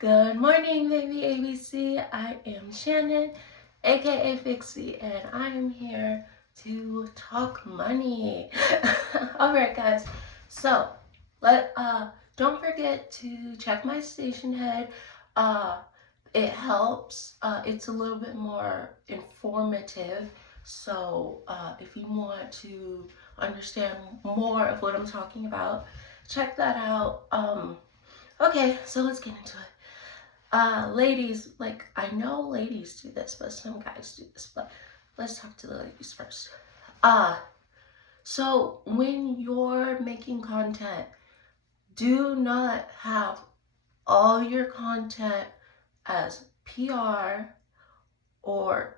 Good morning, baby ABC. I am Shannon, aka Fixie, and I am here to talk money. All right, guys. So don't forget to check my station head. It helps. It's a little bit more informative. So if you want to understand more of what I'm talking about, check that out. Okay, so let's get into it. Ladies, like, I know ladies do this, but some guys do this, but let's talk to the ladies first. So when you're making content, do not have all your content as PR or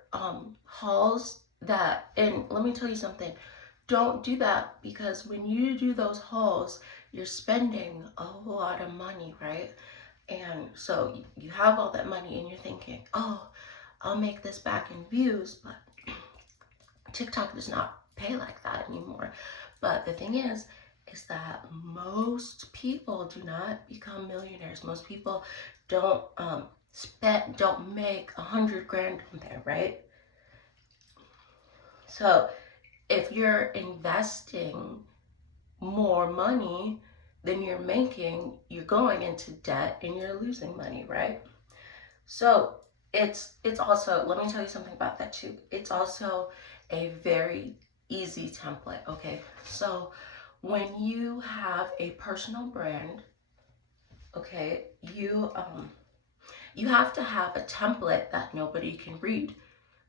hauls that, and let me tell you something, don't do that, because when you do those hauls, you're spending a lot of money, right? And so you have all that money and you're thinking, oh, I'll make this back in views, but TikTok does not pay like that anymore. But the thing is that most people do not become millionaires. Most people don't don't make 100 grand on there, right? So if you're investing more money than you're making, you're going into debt and you're losing money, right? So it's also, let me tell you something about that too. It's also a very easy template, okay? So when you have a personal brand, okay, you have to have a template that nobody can read.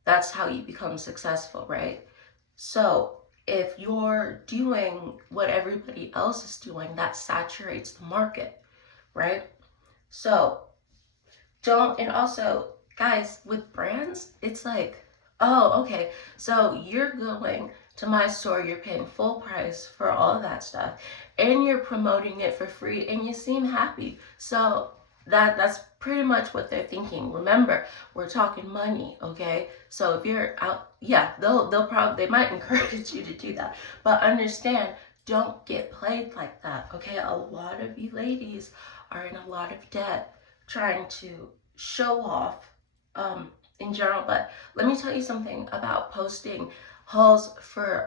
That's how you become successful, right? So if you're doing what everybody else is doing, that saturates the market, right? So don't, and also, guys, with brands, it's like, oh, okay, so you're going to my store, you're paying full price for all of that stuff, and you're promoting it for free, and you seem happy. So that's pretty much what they're thinking. Remember, we're talking money, okay? So if you're out, yeah, they'll probably, they might encourage you to do that, but understand, don't get played like that, okay? A lot of you ladies are in a lot of debt trying to show off in general. But let me tell you something about posting hauls for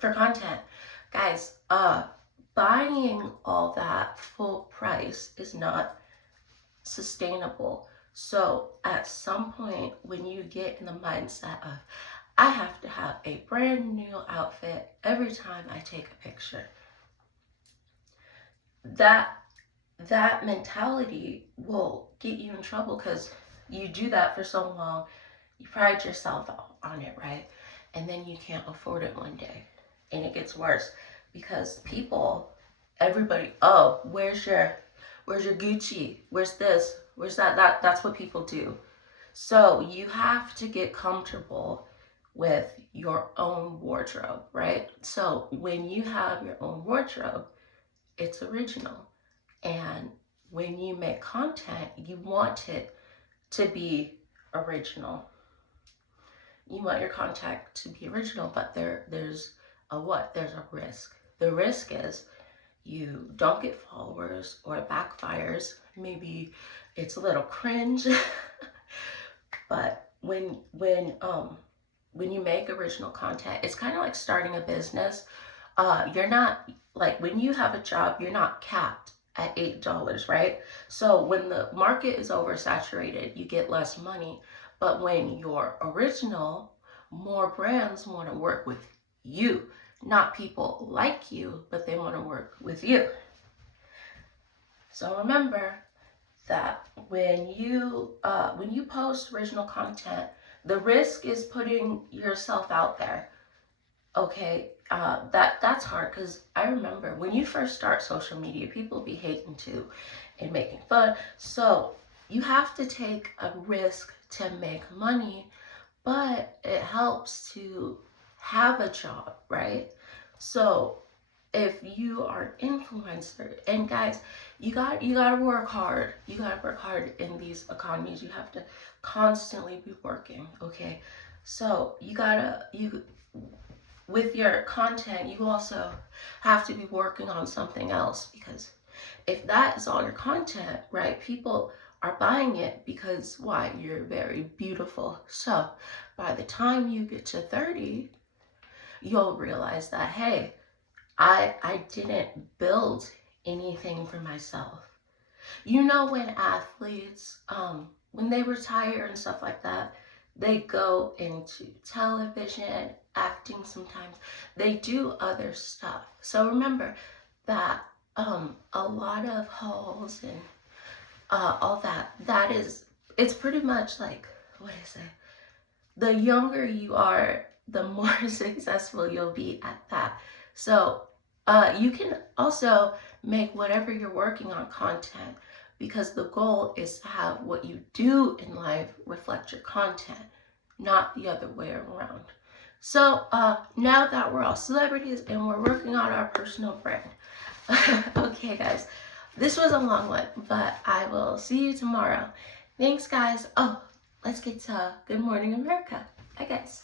content, guys. Buying all that full price is not sustainable. So at some point, when you get in the mindset of, I have to have a brand new outfit every time I take a picture, that mentality will get you in trouble, because you do that for so long, you pride yourself on it, right? And then you can't afford it one day, and it gets worse, because people, everybody, oh, where's your Gucci, where's this, where's that's what people do. So you have to get comfortable with your own wardrobe, right? So when you have your own wardrobe, it's original. And when you make content, you want it to be original. You want your content to be original, but there's a what? There's a risk. The risk is you don't get followers, or it backfires. Maybe it's a little cringe. But when you make original content, it's kind of like starting a business. You're not, like, when you have a job, you're not capped at $8, right? So when the market is oversaturated, you get less money. But when you're original, more brands want to work with you. Not people like you, but they want to work with you. So remember that when you post original content, the risk is putting yourself out there. Okay, that's hard, because I remember when you first start social media, people be hating too and making fun. So you have to take a risk to make money, but it helps to have a job, right? So if you are an influencer, and guys, you gotta work hard. You gotta work hard in these economies. You have to constantly be working, okay? So you with your content, you also have to be working on something else, because if that is all your content, right, people are buying it because why? You're very beautiful. So by the time you get to 30, you'll realize that, hey, I didn't build anything for myself. You know, when athletes, when they retire and stuff like that, they go into television, acting sometimes. They do other stuff. So remember that a lot of halls and all that, it's pretty much like, what is it? The younger you are, the more successful you'll be at that. So you can also make whatever you're working on content, because the goal is to have what you do in life reflect your content, not the other way around. So now that we're all celebrities and we're working on our personal brand, okay guys, this was a long one, but I will see you tomorrow. Thanks guys. Oh, let's get to Good Morning America. Bye guys.